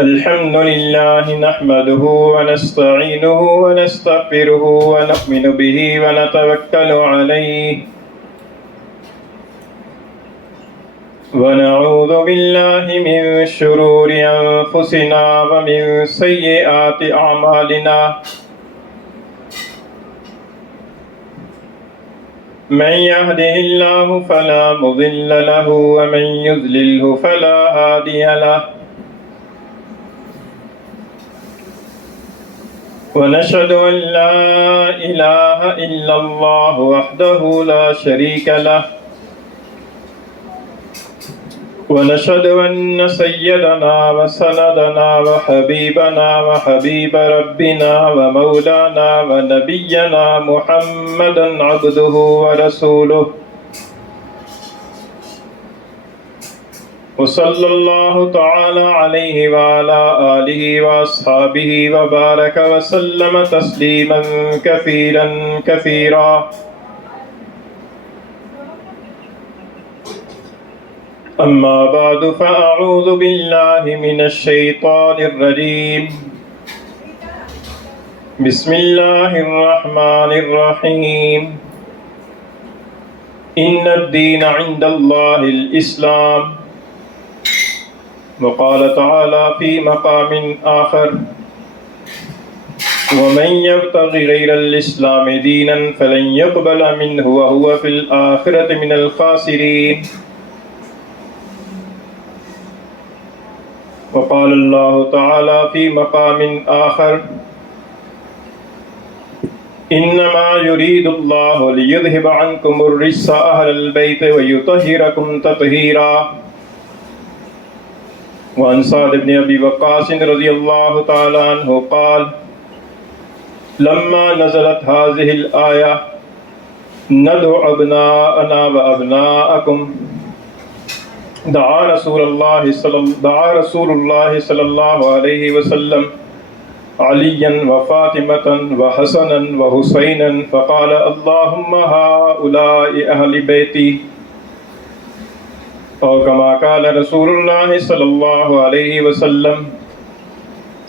الحمد لله نحمده ونستعينه ونستغفره ونؤمن به ونتوكل عليه ونعوذ بالله من شرور أنفسنا ومن سيئات أعمالنا من يهده الله فلا مضل له ومن يضلله فلا هادي له ونشهد أن لا إله إلا الله وحده لا شريك له ونشهد أن سيدنا وسندنا وحبيبنا وحبيب ربنا ومولانا ونبينا محمدا عبده ورسوله وصلى الله تعالى عليه وعلى آله وأصحابه وبارك وسلم تسليما كثيرا كثيرا أما بعد فأعوذ بالله من الشيطان الرجيم بسم الله الرحمن الرحيم إن الدين عند الله الإسلام وقال تعالى في مقام آخر ومن يبتغي غير الإسلام دينا فلن يقبل منه وهو في الآخرة من الخاسرين وقال الله تعالى في مقام آخر إنما يريد الله ليذهب عنكم الرجس أهل البيت ويطهركم تطهيرا وعن سعد بن أبي وقاص رضي الله تعالى عنه قال لما نزلت هذه الآية ندعو أبناءنا وأبناءكم دعا رسول الله صلى الله عليه وسلم عليا وفاطمة وحسنا وحسينا فقال اللهم هؤلاء أهل بيتي أو كما قال رسول الله صلى الله عليه وسلم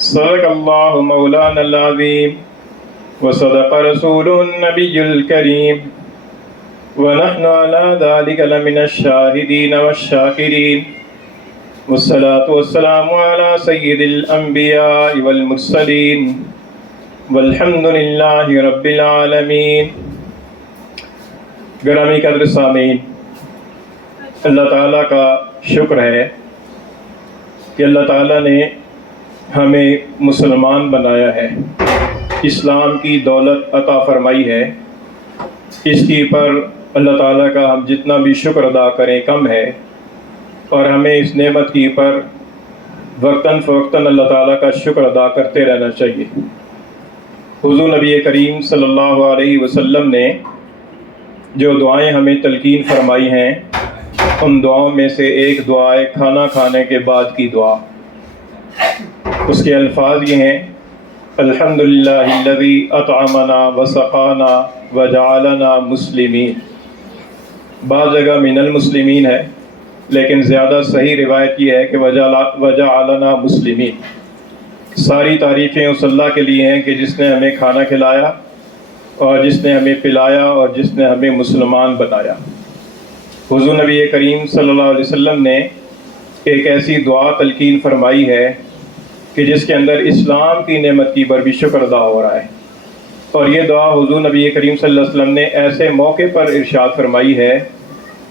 صدق الله مولانا العظيم وصدق رسوله النبي الكريم ونحن على ذلك لمن الشاهدين والشاكرين والصلاة والسلام على سيد الأنبياء والمرسلين والحمد لله رب العالمين. گرامی قدر سامعین، اللہ تعالیٰ کا شکر ہے کہ اللہ تعالیٰ نے ہمیں مسلمان بنایا ہے، اسلام کی دولت عطا فرمائی ہے. اس کی پر اللہ تعالیٰ کا ہم جتنا بھی شکر ادا کریں کم ہے، اور ہمیں اس نعمت کی پر وقتاً فوقتاً اللہ تعالیٰ کا شکر ادا کرتے رہنا چاہیے. حضور نبی کریم صلی اللہ علیہ وسلم نے جو دعائیں ہمیں تلقین فرمائی ہیں، ان دعاؤں میں سے ایک دعا ہے کھانا کھانے کے بعد کی دعا. اس کے الفاظ یہ ہیں الحمدللہ الذی اطعمنا وسقانا وجعلنا مسلمین. بعض جگہ من المسلمین ہے، لیکن زیادہ صحیح روایت یہ ہے کہ وجعلنا مسلمین. ساری تعریفیں اس اللہ کے لیے ہیں کہ جس نے ہمیں کھانا کھلایا اور جس نے ہمیں پلایا اور جس نے ہمیں مسلمان بنایا. حضور نبی کریم صلی اللہ علیہ وسلم نے ایک ایسی دعا تلقین فرمائی ہے کہ جس کے اندر اسلام کی نعمت کی پر بھی شکر ادا ہو رہا ہے. اور یہ دعا حضور نبی کریم صلی اللہ علیہ وسلم نے ایسے موقع پر ارشاد فرمائی ہے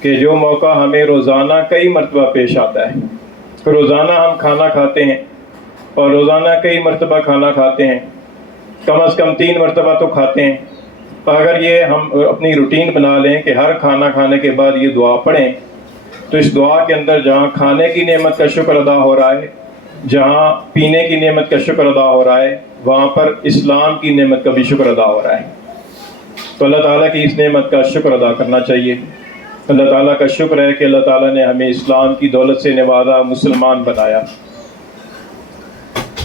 کہ جو موقع ہمیں روزانہ کئی مرتبہ پیش آتا ہے. روزانہ ہم کھانا کھاتے ہیں اور روزانہ کئی مرتبہ کھانا کھاتے ہیں، کم از کم 3 مرتبہ تو کھاتے ہیں. اگر یہ ہم اپنی روٹین بنا لیں کہ ہر کھانا کھانے کے بعد یہ دعا پڑھیں، تو اس دعا کے اندر جہاں کھانے کی نعمت کا شکر ادا ہو رہا ہے، جہاں پینے کی نعمت کا شکر ادا ہو رہا ہے، وہاں پر اسلام کی نعمت کا بھی شکر ادا ہو رہا ہے. تو اللہ تعالیٰ کی اس نعمت کا شکر ادا کرنا چاہیے. اللہ تعالیٰ کا شکر ہے کہ اللہ تعالیٰ نے ہمیں اسلام کی دولت سے نوازا، مسلمان بنایا.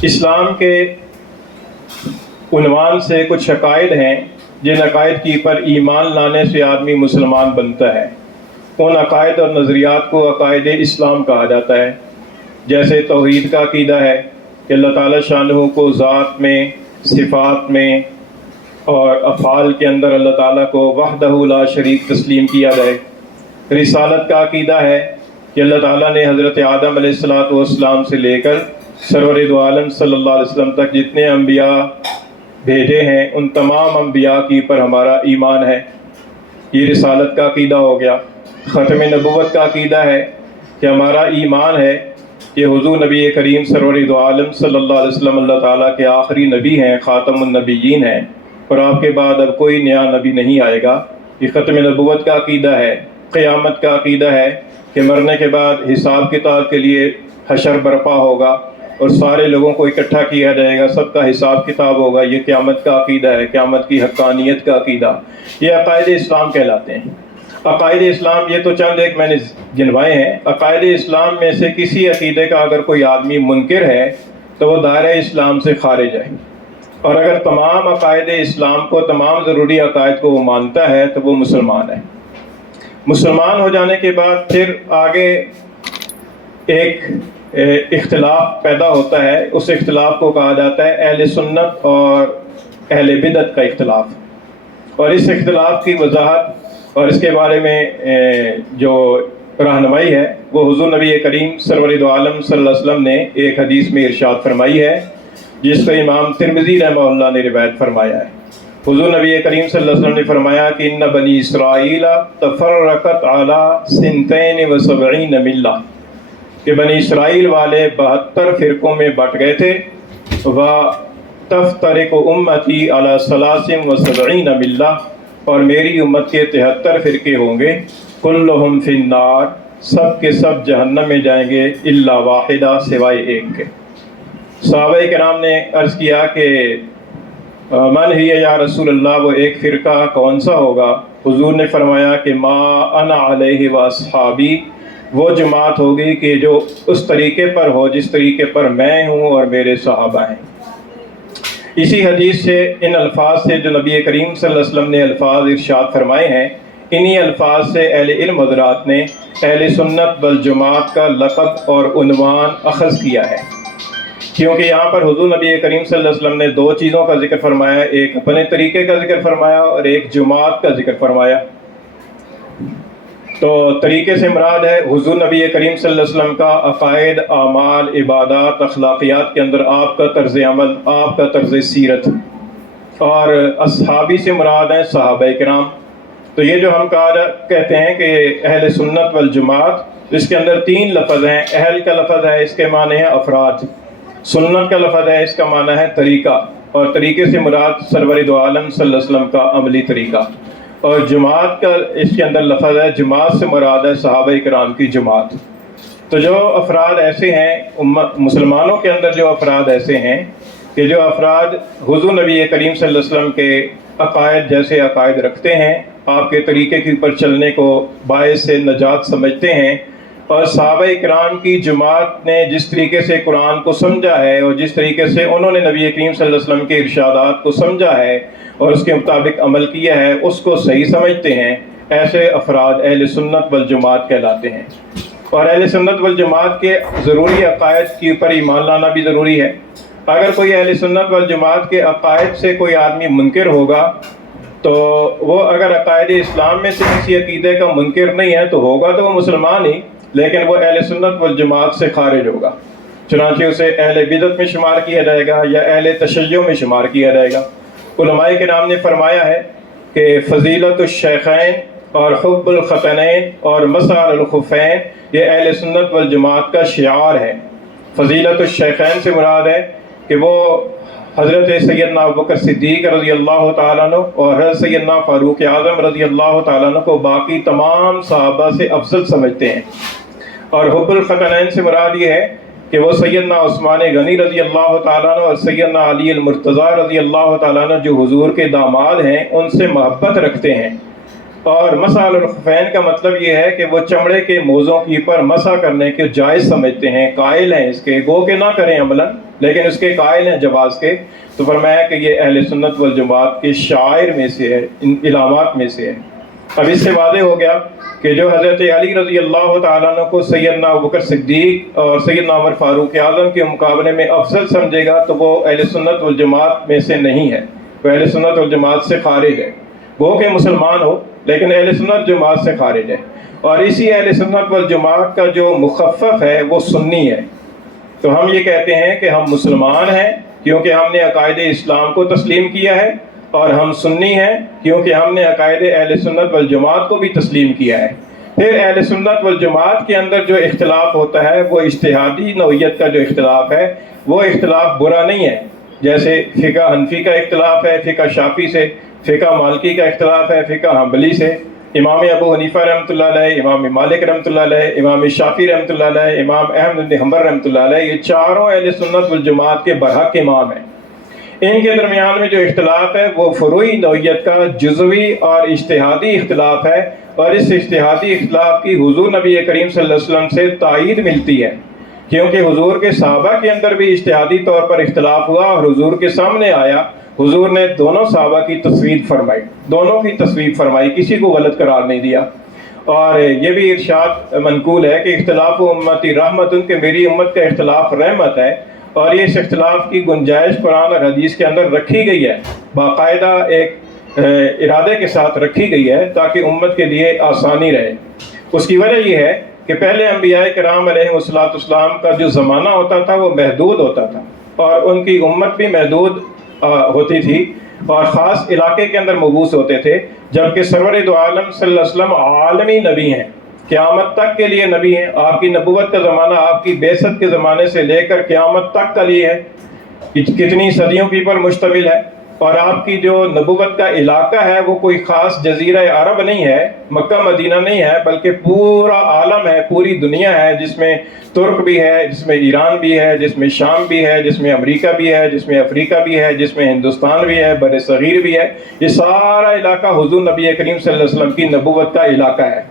اسلام کے عنوان سے کچھ عقائد ہیں جن عقائد کی پر ایمان لانے سے آدمی مسلمان بنتا ہے. ان عقائد اور نظریات کو عقائد اسلام کہا جاتا ہے. جیسے توحید کا عقیدہ ہے، کہ اللہ تعالیٰ شانہ کو ذات میں، صفات میں اور افعال کے اندر اللہ تعالیٰ کو وحدہ لا شریک تسلیم کیا جائے۔ رسالت کا عقیدہ ہے کہ اللہ تعالیٰ نے حضرت آدم علیہ السلام سے لے کر سرور دو عالم صلی اللہ علیہ وسلم تک جتنے انبیاء بھیجے ہیں ان تمام انبیاء کی پر ہمارا ایمان ہے۔ یہ رسالت کا عقیدہ ہو گیا۔ ختم نبوت کا عقیدہ ہے کہ ہمارا ایمان ہے کہ حضور نبی کریم سرور دو عالم صلی اللہ علیہ وسلم اللہ تعالیٰ کے آخری نبی ہیں، خاتم النبیین ہیں، اور آپ کے بعد اب کوئی نیا نبی نہیں آئے گا۔ یہ ختم نبوت کا عقیدہ ہے۔ قیامت کا عقیدہ ہے کہ مرنے کے بعد حساب کتاب کے لیے حشر برپا ہوگا اور سارے لوگوں کو اکٹھا کیا جائے گا، سب کا حساب کتاب ہوگا۔ یہ قیامت کا عقیدہ ہے، قیامت کی حقانیت کا عقیدہ۔ یہ عقائد اسلام کہلاتے ہیں۔ عقائد اسلام یہ تو چند ایک میں نے گنوائے ہیں۔ عقائد اسلام میں سے کسی عقیدے کا اگر کوئی آدمی منکر ہے تو وہ دائرہ اسلام سے خارج ہے، اور اگر تمام عقائد اسلام کو، تمام ضروری عقائد کو وہ مانتا ہے تو وہ مسلمان ہے۔ مسلمان ہو جانے کے بعد پھر آگے ایک اختلاف پیدا ہوتا ہے۔ اس اختلاف کو کہا جاتا ہے اہل سنت اور اہل بدعت کا اختلاف، اور اس اختلاف کی وضاحت اور اس کے بارے میں جو رہنمائی ہے وہ حضور نبی کریم سرور دو عالم صلی اللہ علیہ وسلم نے ایک حدیث میں ارشاد فرمائی ہے، جس کو امام ترمذی رحمہ اللہ نے روایت فرمایا ہے۔ حضور نبی کریم صلی اللہ علیہ وسلم نے فرمایا کہ ان بنی اسرائیل تفرقت علی سنتین و سبعین ملہ، کہ بنی اسرائیل والے 72 فرقوں میں بٹ گئے تھے۔ و تفترق امتی علی ثلاث و سبعین ملہ، اور میری امت کے 73 فرقے ہوں گے، کلہم فی النار، سب کے سب جہنم میں جائیں گے، الا واحدہ، سوائے ایک کے۔ صحابہ کرام نے عرض کیا کہ من ہی یا رسول اللہ، وہ ایک فرقہ کون سا ہوگا؟ حضور نے فرمایا کہ ما انا علیہ و اصحابی، وہ جماعت ہوگی کہ جو اس طریقے پر ہو جس طریقے پر میں ہوں اور میرے صحابہ ہیں۔ اسی حدیث سے، ان الفاظ سے جو نبی کریم صلی اللہ علیہ وسلم نے الفاظ ارشاد فرمائے ہیں، انہی الفاظ سے اہل علم حضرات نے اہل سنت والجماعت کا لقب اور عنوان اخذ کیا ہے، کیونکہ یہاں پر حضور نبی کریم صلی اللہ علیہ وسلم نے دو چیزوں کا ذکر فرمایا، ایک اپنے طریقے کا ذکر فرمایا اور ایک جماعت کا ذکر فرمایا۔ تو طریقے سے مراد ہے حضور نبی کریم صلی اللہ علیہ وسلم کا عقائد، اعمال، عبادات، اخلاقیات کے اندر آپ کا طرز عمل، آپ کا طرز سیرت، اور اصحابی سے مراد ہیں صحابہ کرام۔ تو یہ جو ہم کہتے ہیں کہ اہل سنت والجماعت، اس کے اندر 3 لفظ ہیں۔ اہل کا لفظ ہے، اس کے معنی ہے افراد۔ سنت کا لفظ ہے، اس کا معنی ہے طریقہ، اور طریقے سے مراد سرور دو عالم صلی اللہ علیہ وسلم کا عملی طریقہ۔ اور جماعت کا اس کے اندر لفظ ہے، جماعت سے مراد ہے صحابہ کرام کی جماعت۔ تو جو افراد ایسے ہیں مسلمانوں کے اندر، جو افراد ایسے ہیں کہ جو افراد حضور نبی کریم صلی اللہ علیہ وسلم کے عقائد جیسے عقائد رکھتے ہیں، آپ کے طریقے کے اوپر چلنے کو باعث سے نجات سمجھتے ہیں، اور صحابہ کرام کی جماعت نے جس طریقے سے قرآن کو سمجھا ہے اور جس طریقے سے انہوں نے نبی کریم صلی اللہ علیہ وسلم کے ارشادات کو سمجھا ہے اور اس کے مطابق عمل کیا ہے، اس کو صحیح سمجھتے ہیں، ایسے افراد اہل سنت والجماعت کہلاتے ہیں۔ اور اہل سنت والجماعت کے ضروری عقائد کے اوپر ایمان لانا بھی ضروری ہے۔ اگر کوئی اہل سنت والجماعت کے عقائد سے کوئی آدمی منکر ہوگا تو وہ اگر عقائد اسلام میں سے کسی عقیدے کا منکر نہیں ہے تو ہوگا تو وہ مسلمان ہی، لیکن وہ اہل سنت والجماعت سے خارج ہوگا، چنانچہ اسے اہل بدعت میں شمار کیا جائے گا یا اہل تشیع میں شمار کیا جائے گا۔ علماء کرام نے فرمایا ہے کہ فضیلت الشیخین اور حب الختنین اور مسح الخفین یہ اہل سنت والجماعت کا شعار ہے۔ فضیلت الشیخین سے مراد ہے کہ وہ حضرت سیدنا ابوبکر صدیق رضی اللہ تعالیٰ عنہ اور حضرت سیدنا فاروق اعظم رضی اللہ تعالیٰ عنہ کو باقی تمام صحابہ سے افضل سمجھتے ہیں۔ اور حب الختنین سے مراد یہ ہے کہ وہ سیدنا عثمان غنی رضی اللہ تعالیٰ عنہ اور سیدنا علی المرتضیٰ رضی اللہ تعالیٰ عنہ جو حضور کے داماد ہیں ان سے محبت رکھتے ہیں۔ اور مسح الخفین کا مطلب یہ ہے کہ وہ چمڑے کے موزوں کے اوپر مسح کرنے کے جائز سمجھتے ہیں، قائل ہیں اس کے، گو کہ نہ کریں عملاً لیکن اس کے قائل ہیں جواز کے۔ تو فرمایا کہ یہ اہل سنت والجماعت کے شعائر میں سے ہے، ان علامات میں سے ہے۔ اب اس سے واضح ہو گیا کہ جو حضرت علی رضی اللہ تعالیٰ عنہ کو سیدنا ابوبکر صدیق اور سیدنا عمر فاروق اعظم کے مقابلے میں افضل سمجھے گا تو وہ اہل سنت والجماعت میں سے نہیں ہے، وہ اہل سنت والجماعت سے خارج ہے، وہ کہ مسلمان ہو لیکن اہل سنت جماعت سے خارج ہے۔ اور اسی اہل سنت والجماعت کا جو مخفف ہے وہ سنی ہے۔ تو ہم یہ کہتے ہیں کہ ہم مسلمان ہیں کیونکہ ہم نے عقائد اسلام کو تسلیم کیا ہے، اور ہم سنی ہیں کیونکہ ہم نے عقائد اہل سنت والجماعت کو بھی تسلیم کیا ہے۔ پھر اہل سنت والجماعت کے اندر جو اختلاف ہوتا ہے وہ اجتہادی نوعیت کا جو اختلاف ہے وہ اختلاف برا نہیں ہے، جیسے فقہ حنفی کا اختلاف ہے فقہ شافعی سے، فقہ مالکی کا اختلاف ہے فقہ حنبلی سے، امام ابو حنیفہ رحمۃ اللہ علیہ، امام مالک رحمۃ اللہ علیہ، امام شافعی رحمۃ اللہ علیہ، امام احمد بن حنبل رحمۃ اللہ علیہ، یہ چاروں اہل سنت والجماعت کے برحق امام ہیں۔ ان کے درمیان میں جو اختلاف ہے وہ فروعی نوعیت کا جزوی اور اجتہادی اختلاف ہے، اور اس اجتہادی اختلاف کی حضور نبی کریم صلی اللہ علیہ وسلم سے تائید ملتی ہے، کیونکہ حضور کے صحابہ کے اندر بھی اجتہادی طور پر اختلاف ہوا اور حضور کے سامنے آیا، حضور نے دونوں صحابہ کی تصویب فرمائی، دونوں کی تصویب فرمائی، کسی کو غلط قرار نہیں دیا۔ اور یہ بھی ارشاد منقول ہے کہ اختلاف امتی رحمت، کہ میری امت کا اختلاف رحمت ہے، اور یہ اس اختلاف کی گنجائش قرآن اور حدیث کے اندر رکھی گئی ہے، باقاعدہ ایک ارادے کے ساتھ رکھی گئی ہے تاکہ امت کے لیے آسانی رہے۔ اس کی وجہ یہ ہے کہ پہلے انبیاء کرام علیہ السلام کا جو زمانہ ہوتا تھا وہ محدود ہوتا تھا، اور ان کی امت بھی محدود ہوتی تھی، اور خاص علاقے کے اندر مبعوث ہوتے تھے، جبکہ سرور دو عالم صلی اللہ علیہ وسلم عالمی نبی ہیں، قیامت تک کے لیے نبی ہیں۔ آپ کی نبوت کا زمانہ آپ کی بعثت کے زمانے سے لے کر قیامت تک کا لیے ہے، کتنی صدیوں کی پر مشتمل ہے، اور آپ کی جو نبوت کا علاقہ ہے وہ کوئی خاص جزیرہ عرب نہیں ہے، مکہ مدینہ نہیں ہے، بلکہ پورا عالم ہے، پوری دنیا ہے، جس میں ترک بھی ہے، جس میں ایران بھی ہے، جس میں شام بھی ہے، جس میں امریکہ بھی ہے، جس میں افریقہ بھی ہے، جس میں ہندوستان بھی ہے، بر صغیر بھی ہے۔ یہ سارا علاقہ حضور نبی کریم صلی اللہ علیہ وسلم کی نبوت کا علاقہ ہے۔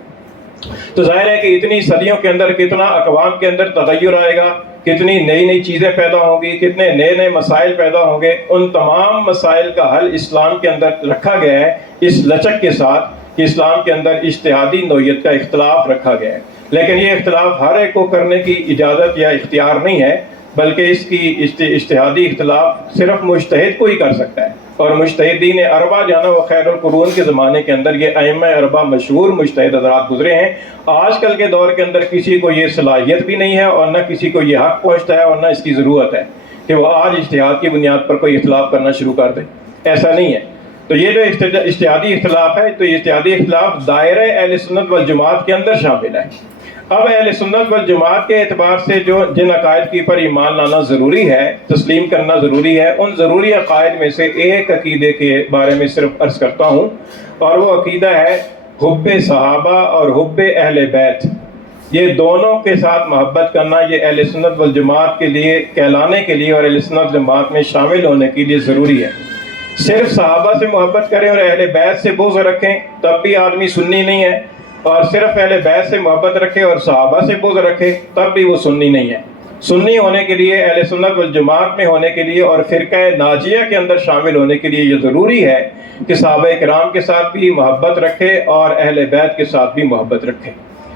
تو ظاہر ہے کہ اتنی صدیوں کے اندر کتنا اقوام کے اندر تغیر آئے گا، کتنی نئی نئی چیزیں پیدا ہوں گی، کتنے نئے نئے مسائل پیدا ہوں گے۔ ان تمام مسائل کا حل اسلام کے اندر رکھا گیا ہے، اس لچک کے ساتھ کہ اسلام کے اندر اجتہادی نوعیت کا اختلاف رکھا گیا ہے۔ لیکن یہ اختلاف ہر ایک کو کرنے کی اجازت یا اختیار نہیں ہے، بلکہ اس کی اجتہادی اختلاف صرف مجتہد کو ہی کر سکتا ہے، اور مجتہدین اربع جانا و خیر القرون کے زمانے کے اندر یہ ائمہ اربع مشہور مجتہد حضرات گزرے ہیں۔ آج کل کے دور کے اندر کسی کو یہ صلاحیت بھی نہیں ہے، اور نہ کسی کو یہ حق پہنچتا ہے، اور نہ اس کی ضرورت ہے کہ وہ آج اجتہاد کی بنیاد پر کوئی اختلاف کرنا شروع کر دے، ایسا نہیں ہے۔ تو یہ جو اجتہادی اختلاف ہے، تو اجتہادی اختلاف دائرہ اہل سنت والجماعت کے اندر شامل ہے۔ اب اہل سنت والجماعت کے اعتبار سے جن عقائد کی پر ایمان لانا ضروری ہے، تسلیم کرنا ضروری ہے، ان ضروری عقائد میں سے ایک عقیدے کے بارے میں صرف عرض کرتا ہوں، اور وہ عقیدہ ہے حب صحابہ اور حب اہل بیت۔ یہ دونوں کے ساتھ محبت کرنا یہ اہل سنت والجماعت کے لیے کہلانے کے لیے اور اہل سنت والجماعت میں شامل ہونے کے لیے ضروری ہے۔ صرف صحابہ سے محبت کریں اور اہل بیت سے بغض رکھیں تب بھی آدمی سنی نہیں ہے، اور صرف اہل بیت سے محبت رکھے اور صحابہ سے بغض رکھے تب بھی وہ سنی نہیں ہے۔ سنی ہونے کے لیے، اہل سنت والجماعت میں ہونے کے لیے اور فرقہ ناجیہ کے اندر شامل ہونے کے لیے یہ ضروری ہے کہ صحابہ کرام کے ساتھ بھی محبت رکھے اور اہل بیت کے ساتھ بھی محبت رکھے۔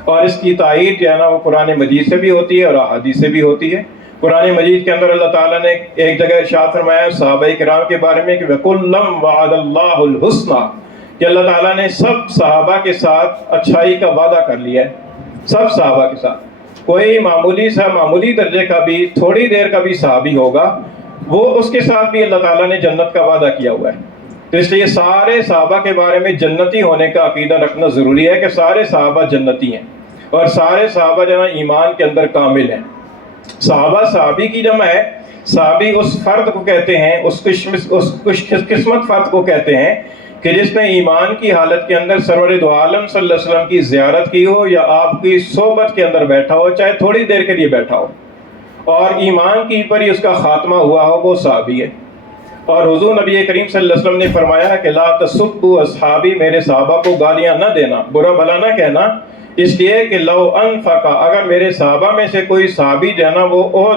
اور اس کی تائید جو ہے نا وہ قرآن مجید سے بھی ہوتی ہے اور احادیث سے بھی ہوتی ہے۔ قرآن مجید کے اندر اللہ تعالیٰ نے ایک جگہ ارشاد فرمایا ہے صحابہ کرام کے بارے میں کہ وَكُلًّا وَعَدَ اللَّهُ الْحُسْنَى، کہ اللہ تعالیٰ نے سب صحابہ کے ساتھ اچھائی کا وعدہ کر لیا ہے، سب صحابہ کے ساتھ۔ کوئی معمولی درجے کا بھی، تھوڑی دیر کا بھی صحابی ہوگا، وہ اس کے ساتھ بھی اللہ تعالیٰ نے جنت کا وعدہ کیا ہوا ہے۔ تو اس لیے سارے صحابہ کے بارے میں جنتی ہونے کا عقیدہ رکھنا ضروری ہے کہ سارے صحابہ جنتی ہیں، اور سارے صحابہ جو ہے ایمان کے اندر کامل ہیں۔ صحابہ صحابی کی جمع ہے۔ صحابی اس فرد کو کہتے ہیں، اس قسمت فرد کو کہتے ہیں کہ جس نے ایمان کی حالت کے اندر سرور دو عالم صلی اللہ علیہ وسلم کی زیارت کی ہو یا آپ کی صحبت کے اندر بیٹھا ہو، چاہے تھوڑی دیر کے لیے بیٹھا ہو، اور ایمان کی پر ہی اس کا خاتمہ ہوا ہو، وہ صحابی ہے۔ اور حضور نبی کریم صلی اللہ علیہ وسلم نے فرمایا کہ لا تسبوا اصحابی، میرے صحابہ کو گالیاں نہ دینا، برا بھلا نہ کہنا، اس لیے کہ لو انفقا، اگر میرے صحابہ میں سے کوئی صحابی جو ہے نا وہ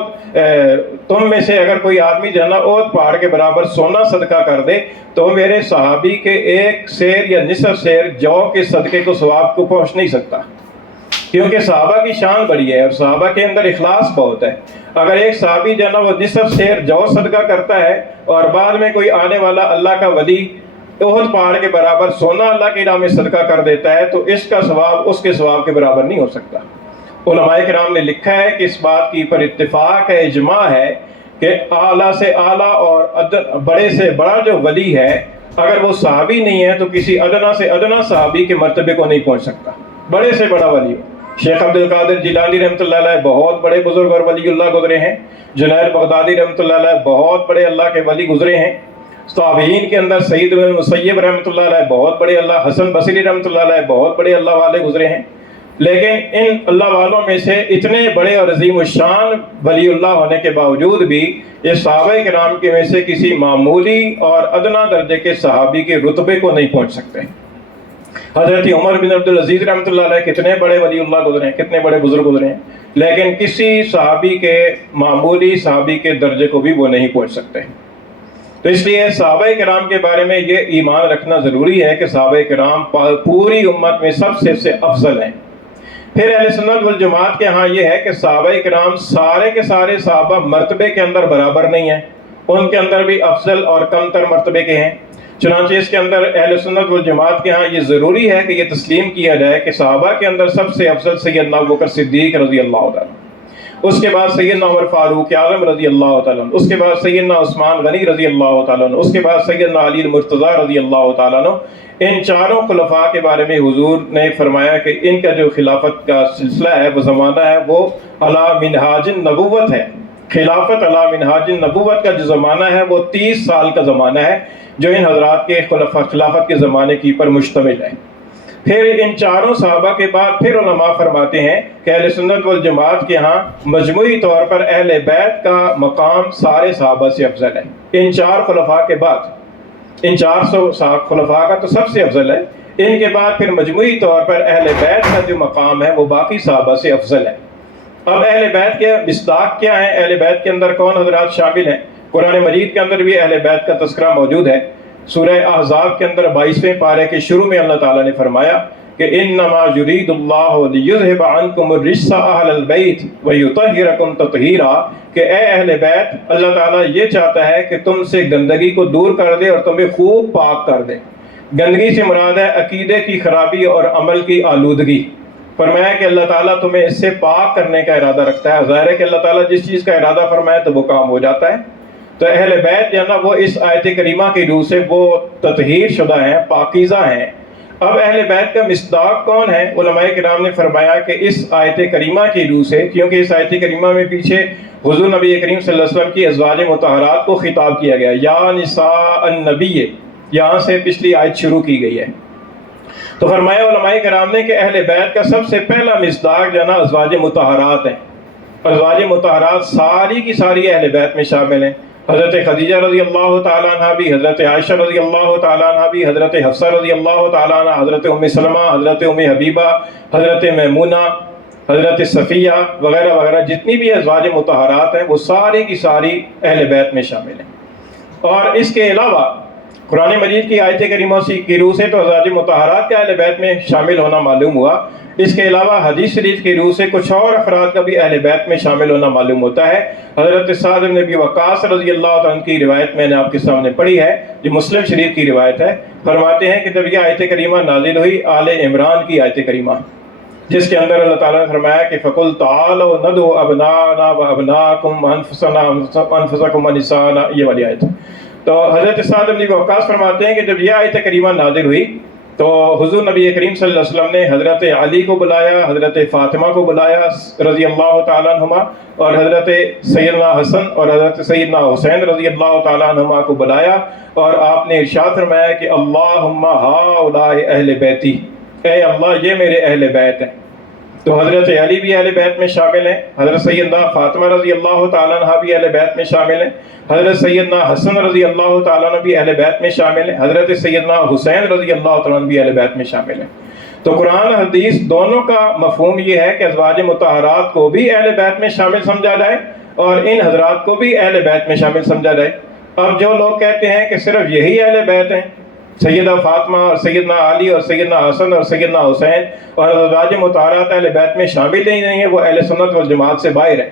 تم میں سے اگر کوئی آدمی جو ہے نا اوت پہاڑ کے برابر سونا صدقہ کر دے تو میرے صحابی کے ایک سیر یا نصف سیر جو کے صدقے کو ثواب کو پہنچ نہیں سکتا، کیونکہ صحابہ کی شان بڑی ہے اور صحابہ کے اندر اخلاص بہت ہے۔ اگر ایک صحابی جو ہے نا وہ نصف سیر جو صدقہ کرتا ہے اور بعد میں کوئی آنے والا اللہ کا ولی احد پہاڑ کے برابر سونا اللہ کی راہ میں صدقہ کر دیتا ہے تو اس کا ثواب اس کے ثواب کے برابر نہیں ہو سکتا۔ علماء کرام نے لکھا ہے کہ اس بات کی پر اتفاق ہے، اجماع ہے کہ اعلیٰ سے اعلیٰ اور بڑے سے بڑا جو ولی ہے اگر وہ صحابی نہیں ہے تو کسی ادنا سے ادنا صحابی کے مرتبے کو نہیں پہنچ سکتا، بڑے سے بڑا ولی ہو۔ شیخ عبد القادر جیلانی رحمۃ اللہ علیہ بہت بڑے بزرگ اور ولی اللہ گزرے ہیں، جنید بغدادی رحمۃ اللہ علیہ بہت بڑے اللہ کے ولی گزرے ہیں، تابعین کے اندر سعید بن مسیب رحمۃ اللہ علیہ بہت بڑے اللہ، حسن بصری رحمۃ اللہ علیہ بہت بڑے اللہ والے گزرے ہیں، لیکن ان اللہ والوں میں سے اتنے بڑے اور عظیم الشان ولی اللہ ہونے کے باوجود بھی یہ صحابہ کرام کے میں سے کسی معمولی اور ادنا درجے کے صحابی کے رتبے کو نہیں پہنچ سکتے۔ حضرت عمر بن عبد العزیز رحمۃ اللہ علیہ کتنے بڑے ولی اللہ گزرے ہیں، کتنے بڑے بزرگ گزرے ہیں، لیکن کسی صحابی کے معمولی صحابی کے درجے کو بھی وہ نہیں پہنچ سکتے۔ تو اس لیے صحابہ کرام کے بارے میں یہ ایمان رکھنا ضروری ہے کہ صحابہ کرام پوری امت میں سب سے افضل ہیں۔ پھر اہل سنت والجماعت کے ہاں یہ ہے کہ صحابہ کرام سارے کے سارے صحابہ مرتبے کے اندر برابر نہیں ہیں، ان کے اندر بھی افضل اور کم تر مرتبے کے ہیں۔ چنانچہ اس کے اندر اہل سنت والجماعت کے ہاں یہ ضروری ہے کہ یہ تسلیم کیا جائے کہ صحابہ کے اندر سب سے افضل سیدنا ابوبکر صدیق رضی اللہ تعالیٰ، اس کے بعد سیدنا عمر فاروق اعظم رضی اللہ تعالیٰ، اس کے بعد سیدنا عثمان غنی رضی اللہ تعالیٰ، اس کے بعد سیدنا علی المرتضیٰ رضی اللہ تعالیٰ۔ ان چاروں خلفاء کے بارے میں حضور نے فرمایا کہ ان کا جو خلافت کا سلسلہ ہے وہ زمانہ ہے وہ علی منہاج النبوت ہے، خلافت علی منہاج النبوت کا جو زمانہ ہے وہ 30 سال کا زمانہ ہے جو ان حضرات کے خلافت کے زمانے کی پر مشتمل ہے۔ پھر ان چاروں صحابہ کے بعد پھر علماء فرماتے ہیں کہ اہل سنت والجماعت کے ہاں مجموعی طور پر اہل بیت کا مقام سارے صحابہ سے افضل ہے۔ ان چار خلفاء کے بعد، ان 400 خلفاء کا تو سب سے افضل ہے، ان کے بعد پھر مجموعی طور پر اہل بیت کا جو مقام ہے وہ باقی صحابہ سے افضل ہے۔ اب اہل بیت کے مصداق کیا ہیں، اہل بیت کے اندر کون حضرات شامل ہیں؟ قرآن مجید کے اندر بھی اہل بیت کا تذکرہ موجود ہے۔ سورہ احزاب کے اندر 22ویں پارے کے شروع میں اللہ تعالیٰ نے فرمایا کہ انما یرید اللہ لیذھب عنکم الرجس اہل البیت ویطہرکم تطہیرا، کہ اے اہل بیت اللہ تعالیٰ یہ چاہتا ہے کہ تم سے گندگی کو دور کر دے اور تمہیں خوب پاک کر دے۔ گندگی سے مراد ہے عقیدے کی خرابی اور عمل کی آلودگی۔ فرمایا کہ اللہ تعالیٰ تمہیں اس سے پاک کرنے کا ارادہ رکھتا ہے۔ ظاہر ہے کہ اللہ تعالیٰ جس چیز کا ارادہ فرمائے تو وہ کام ہو جاتا ہے۔ تو اہل بیت جو ہے نا وہ اس آیت کریمہ کی روح سے وہ تطہیر شدہ ہیں، پاکیزہ ہیں۔ اب اہل بیت کا مصداق کون ہے؟ علماء کرام نے فرمایا کہ اس آیت کریمہ کی روح سے، کیونکہ اس آیت کریمہ میں پیچھے حضور نبی کریم صلی اللہ علیہ وسلم کی ازواج مطہرات کو خطاب کیا گیا، یا نساء النبی، یہاں سے پچھلی آیت شروع کی گئی ہے۔ تو فرمایا علماء کرام نے کہ اہل بیت کا سب سے پہلا مصداق جو ہے نا ازواج مطہرات ہیں۔ ازواج مطہرات ساری کی ساری اہل بیت میں شامل ہیں۔ حضرت خدیجہ رضی اللہ تعالیٰ عنہ بھی، حضرت عائشہ رضی اللہ تعالیٰ عنہ بھی، حضرت حفصہ رضی اللہ تعالیٰ عنہ، حضرت ام سلمہ، حضرت ام حبیبہ، حضرت میمونہ، حضرت صفیہ وغیرہ وغیرہ، جتنی بھی ازواج مطہرات ہیں وہ ساری کی ساری اہل بیت میں شامل ہیں۔ اور اس کے علاوہ قرآن مجید کی آیت کریمہ کی روح سے تو ازواج مطہرات کا اہل بیت میں شامل ہونا معلوم ہوا، اس کے علاوہ حدیث شریف کی روح سے کچھ اور افراد کا بھی اہل بیت میں شامل ہونا معلوم ہوتا ہے۔ حضرت سعد بن ابی وقاص رضی اللہ عنہ کی روایت میں نے آپ کے سامنے پڑھی ہے، جو مسلم شریف کی روایت ہے۔ فرماتے ہیں کہ جب یہ آیت کریمہ نازل ہوئی، آل عمران کی آیت کریمہ، جس کے اندر اللہ تعالیٰ نے فرمایا کہ فَقُلْ تَعَالَوْا نَدْعُوا أَبْنَاءَنَا وَأَبْنَاءَكُمْ وَأَنفُسَكُمْ وَنِسَاءَنَا، یہ والی آیت۔ تو حضرت سعد بن ابی وقاص فرماتے ہیں کہ جب یہ آیت کریمہ نازل ہوئی تو حضور نبی کریم صلی اللہ علیہ وسلم نے حضرت علی کو بلایا، حضرت فاطمہ کو بلایا رضی اللہ تعالیٰ عنہما، اور حضرت سیدنا حسن اور حضرت سیدنا حسین رضی اللہ تعالیٰ عنہما کو بلایا، اور آپ نے ارشاد فرمایا کہ اللہم ہؤلاء اہل بیتی، اے اللہ یہ میرے اہل بیت ہیں۔ تو حضرت علی بھی اہل بیت میں شامل ہیں، حضرت سیدنا فاطمہ رضی اللہ تعالیٰ عنہ بھی اہل بیت میں شامل ہیں، حضرت سیدنا حسن رضی اللہ تعالیٰ عنہ بھی اہل بیت میں شامل ہیں، حضرت سیدنا حسین رضی اللہ تعالیٰ عنہ بھی اہل بیت میں شامل ہیں۔ تو قرآن حدیث دونوں کا مفہوم یہ ہے کہ ازواج مطہرات کو بھی اہل بیت میں شامل سمجھا جائے اور ان حضرات کو بھی اہل بیت میں شامل سمجھا جائے۔ اب جو لوگ کہتے ہیں کہ صرف یہی اہل بیت ہیں، سیدہ فاطمہ اور سیدنا علی اور سیدنا حسن اور سیدنا حسین، اور ازواج مطہرات اہل بیت میں شامل ہی نہیں ہیں، وہ اہل سنت والجماعت سے باہر ہے،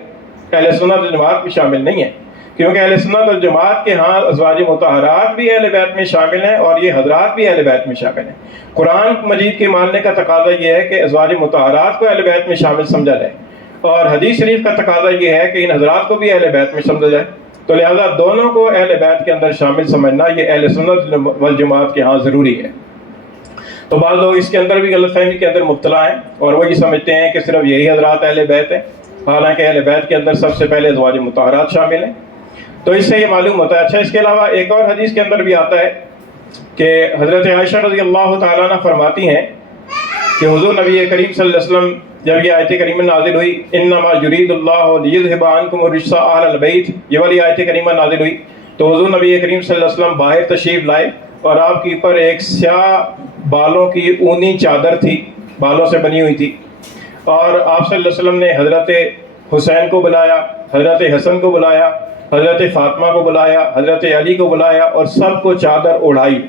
اہل سنت والجماعت میں شامل نہیں ہے، کیونکہ اہل سنت والجماعت کے ہاں ازواج مطہرات بھی اہل بیت میں شامل ہیں اور یہ حضرات بھی اہل بیت میں شامل ہیں۔ قرآن مجید کے ماننے کا تقاضا یہ ہے کہ ازواج مطہرات کو اہل بیت میں شامل سمجھا جائے، اور حدیث شریف کا تقاضا یہ ہے کہ ان حضرات کو بھی اہل بیت میں سمجھا جائے، تو لہذا دونوں کو اہل بیت کے اندر شامل سمجھنا یہ اہل سنت والجماعت کے ہاں ضروری ہے۔ تو بعض لوگ اس کے اندر بھی غلط فہمی کے اندر مبتلا ہیں اور وہ یہ سمجھتے ہیں کہ صرف یہی حضرات اہل بیت ہیں، حالانکہ اہل بیت کے اندر سب سے پہلے ازواج مطہرات شامل ہیں۔ تو اس سے یہ معلوم ہوتا ہے۔ اچھا، اس کے علاوہ ایک اور حدیث کے اندر بھی آتا ہے کہ حضرت عائشہ رضی اللہ تعالیٰ عنہ فرماتی ہیں کہ حضور نبی کریم صلی اللہ علیہ وسلم جب یہ آیت کریمہ نازل ہوئی، انما یرید اللہ لیذھب عنکم الرجس اہل البیت، یہ والی آیت کریمہ نازل ہوئی، تو حضور نبی کریم صلی اللہ علیہ وسلم باہر تشریف لائے اور آپ کے اوپر ایک سیاہ بالوں کی اونی چادر تھی، بالوں سے بنی ہوئی تھی، اور آپ صلی اللہ علیہ وسلم نے حضرت حسین کو بلایا، حضرت حسن کو بلایا، حضرت فاطمہ کو بلایا، حضرت علی کو بلایا اور سب کو چادر اڑائی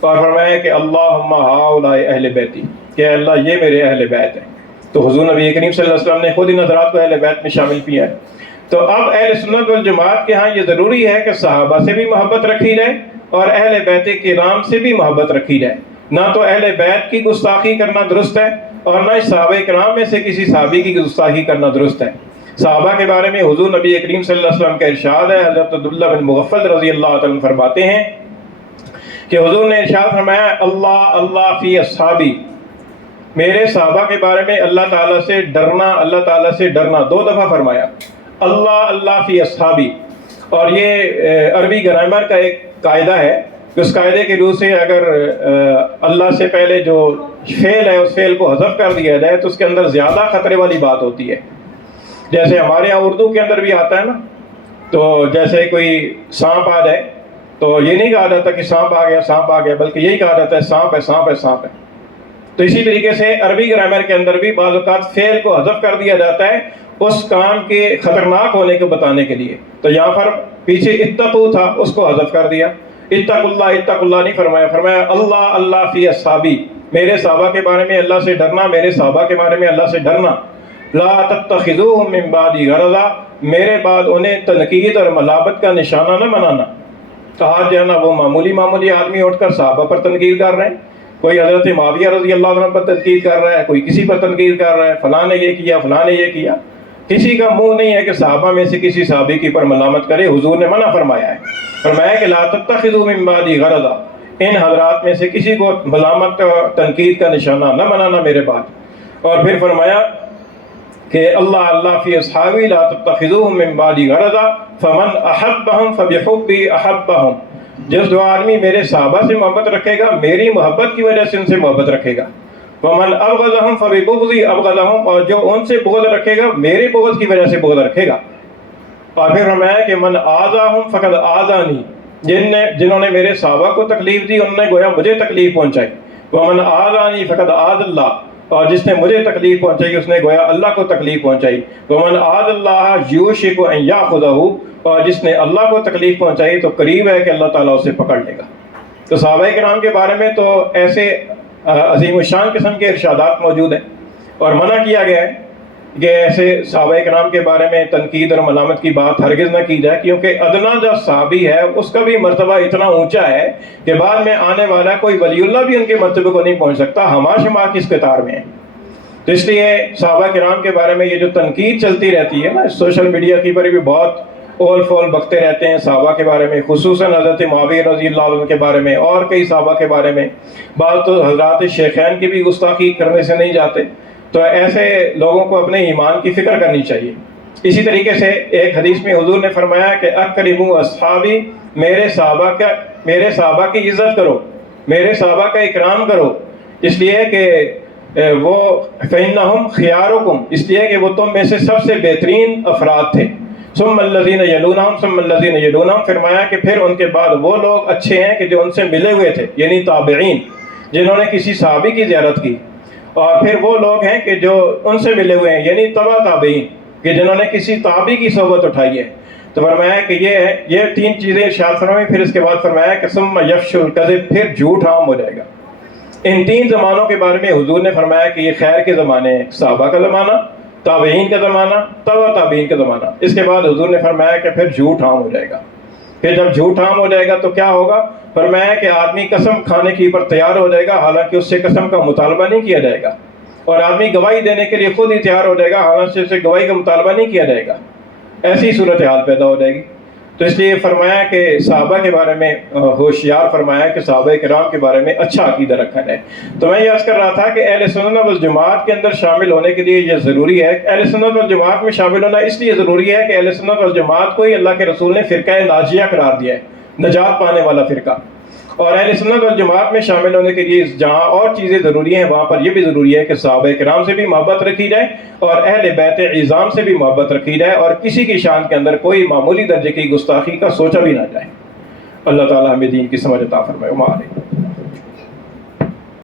اور فرمایا کہ اللہم ہؤلاء اہل بیتی، کہ اللہ یہ میرے اہل بیت ہیں۔ تو حضور نبی کریم صلی اللہ علیہ وسلم نے خود ان حضرات کو اہل بیت میں شامل کیا ہے۔ تو اب اہل سنت والجماعت کے ہاں یہ ضروری ہے کہ صحابہ سے بھی محبت رکھی جائے اور اہل بیت کرام سے بھی محبت رکھی جائے، نہ تو اہل بیت کی گستاخی کرنا درست ہے اور نہ صحابہ کرام میں سے کسی صحابی کی گستاخی کرنا درست ہے۔ صحابہ کے بارے میں حضور نبی کریم صلی اللہ علیہ وسلم کا ارشاد ہے، حضرت عبداللہ بن مغفل رضی اللہ تعالیٰ فرماتے ہیں کہ حضور نے ارشاد فرمایا، اللہ اللہ فی اصحابی، میرے صحابہ کے بارے میں اللہ تعالیٰ سے ڈرنا، اللہ تعالیٰ سے ڈرنا، 2 دفعہ فرمایا، اللہ اللہ فی اصحابی۔ اور یہ عربی گرامر کا ایک قاعدہ ہے کہ اس قاعدے کی روح سے اگر اللہ سے پہلے جو فعل ہے اس فعل کو حذف کر دیا جائے تو اس کے اندر زیادہ خطرے والی بات ہوتی ہے۔ جیسے ہمارے یہاں اردو کے اندر بھی آتا ہے نا، تو جیسے کوئی سانپ آ جائے تو یہ نہیں کہا جاتا کہ سانپ آ گیا سانپ آ گیا، بلکہ یہی کہا جاتا ہے سانپ ہے سانپ ہے سانپ ہے۔ تو اسی طریقے سے عربی گرامر کے اندر بھی بعض اوقات فعل کو حذف کر دیا جاتا ہے اس کام کے خطرناک ہونے کو بتانے کے لیے۔ تو یہاں پر پیچھے اتقوا تھا، اس کو حذف کر دیا، اتق اللہ نہیں فرمایا، فرمایا اللہ اللہ فی اصحابی، میرے صحابہ کے بارے میں اللہ سے ڈرنا، میرے صحابہ کے بارے میں اللہ سے ڈرنا، لا تتخذوهم من بعدی غرضا، میرے بعد انہیں تنقید اور ملامت کا نشانہ نہ بنانا۔ کہا جو ہے نا وہ معمولی آدمی اٹھ کر صحابہ پر تنقید کر رہے ہیں، کوئی حضرت معاویہ رضی اللہ عنہ پر تنقید کر رہا ہے، کوئی کسی پر تنقید کر رہا ہے، فلاں نے یہ کیا فلاں نے یہ کیا، کسی کا منہ نہیں ہے کہ صحابہ میں سے کسی صحابی کی پر ملامت کرے۔ حضور نے منع فرمایا ہے، فرمایا کہ لا تتخذوا من بعدی غرضا، ان حضرات میں سے کسی کو ملامت اور تنقید کا نشانہ نہ بنانا میرے بعد۔ اور پھر فرمایا کہ اللہ اللہ فی اصحابی لا تتخذوهم من بعدی غرضا فمن احبهم فبحبی احبهم، جس جو آدمی میرے صحابہ سے محبت رکھے گا میری محبت کی وجہ سے ان سے محبت رکھے گا، ومن ابغضهم فببغضی ابغضهم، اور جو ان سے بغض رکھے گا میرے بغض کی وجہ سے بغض رکھے گا۔ اور پھر فرمایا کہ من آذاهم فقد آذانی، جنہوں نے میرے صحابہ کو تکلیف دی انہوں نے گویا مجھے تکلیف پہنچائی، ومن آذانی فقد آذ اللہ، اور جس نے مجھے تکلیف پہنچائی اس نے گویا اللہ کو تکلیف پہنچائی، ومن آذ اللہ یوشک ان یاخذہ، اور جس نے اللہ کو تکلیف پہنچائی تو قریب ہے کہ اللہ تعالیٰ اسے پکڑ لے گا۔ تو صحابہ کرام کے بارے میں تو ایسے عظیم الشان قسم کے ارشادات موجود ہیں، اور منع کیا گیا ہے کہ ایسے صحابہ کرام کے بارے میں تنقید اور ملامت کی بات ہرگز نہ کی جائے، کیونکہ ادنا جو صحابی ہے اس کا بھی مرتبہ اتنا اونچا ہے کہ بعد میں آنے والا کوئی ولی اللہ بھی ان کے مرتبے کو نہیں پہنچ سکتا، ہمہ شمار کس قطار میں ہے۔ تو اس لیے صحابہ کرام کے بارے میں یہ جو تنقید چلتی رہتی ہے نا، سوشل میڈیا کی پر بھی بہت اول فول بکتے رہتے ہیں صحابہ کے بارے میں، خصوصاً حضرت معاویہ رضی اللہ عنہ کے بارے میں اور کئی صحابہ کے بارے میں، بعض تو حضرات شیخین کی بھی گستاخی کرنے سے نہیں جاتے۔ تو ایسے لوگوں کو اپنے ایمان کی فکر کرنی چاہیے۔ اسی طریقے سے ایک حدیث میں حضور نے فرمایا کہ اکرموا اصحابی، میرے صحابہ کی عزت کرو، میرے صحابہ کا اکرام کرو، اس لیے کہ وہ فإنہم خیارکم، اس لیے کہ وہ تم میں سے سب سے بہترین افراد تھے، ثم الذین یلونہم ثم الذین یلونہم، فرمایا کہ پھر ان کے بعد وہ لوگ اچھے ہیں کہ جو ان سے ملے ہوئے تھے، یعنی تابعین، جنہوں نے کسی صحابی کی زیارت کی، اور پھر وہ لوگ ہیں کہ جو ان سے ملے ہوئے ہیں، یعنی تبع تابعین، کہ جنہوں نے کسی تابعی کی صحبت اٹھائی ہے۔ تو فرمایا کہ یہ تین چیزیں ارشاد فرمائی، پھر اس کے بعد فرمایا کہ ثم یفشو الکذب، پھر جھوٹ عام ہو جائے گا۔ ان تین زمانوں کے بارے میں حضور نے فرمایا کہ یہ خیر کے زمانے ہیں، صحابہ کا زمانہ، تابعین کا زمانہ، تبع تابعین کا زمانہ۔ اس کے بعد حضور نے فرمایا کہ پھر جھوٹ عام ہو جائے گا۔ پھر جب جھوٹ عام ہو جائے گا تو کیا ہوگا؟ فرمایا کہ آدمی قسم کھانے کی پر تیار ہو جائے گا، حالانکہ اس سے قسم کا مطالبہ نہیں کیا جائے گا، اور آدمی گواہی دینے کے لیے خود ہی تیار ہو جائے گا، حالانکہ اس سے گواہی کا مطالبہ نہیں کیا جائے گا۔ ایسی صورتحال پیدا ہو جائے گی۔ تو اس لیے فرمایا کہ صحابہ کے بارے میں ہوشیار فرمایا کہ صحابہ کرام کے بارے میں اچھا عقیدہ رکھا جائے۔ تو میں یہ عرض کر رہا تھا کہ اہل سنت والجماعت کے اندر شامل ہونے کے لیے یہ ضروری ہے۔ اہل سنت والجماعت میں شامل ہونا اس لیے ضروری ہے کہ اہل سنت والجماعت کو ہی اللہ کے رسول نے فرقہ ناجیہ قرار دیا ہے، نجات پانے والا فرقہ۔ اور اہل سنت والجماعت میں شامل ہونے کے لیے جہاں اور چیزیں ضروری ہیں، وہاں پر یہ بھی ضروری ہے کہ صحابہ کرام سے بھی محبت رکھی جائے اور اہل بیت عظام سے بھی محبت رکھی جائے، اور کسی کی شان کے اندر کوئی معمولی درجے کی گستاخی کا سوچا بھی نہ جائے۔ اللہ تعالی ہمیں دین کی سمجھ عطا فرمائے۔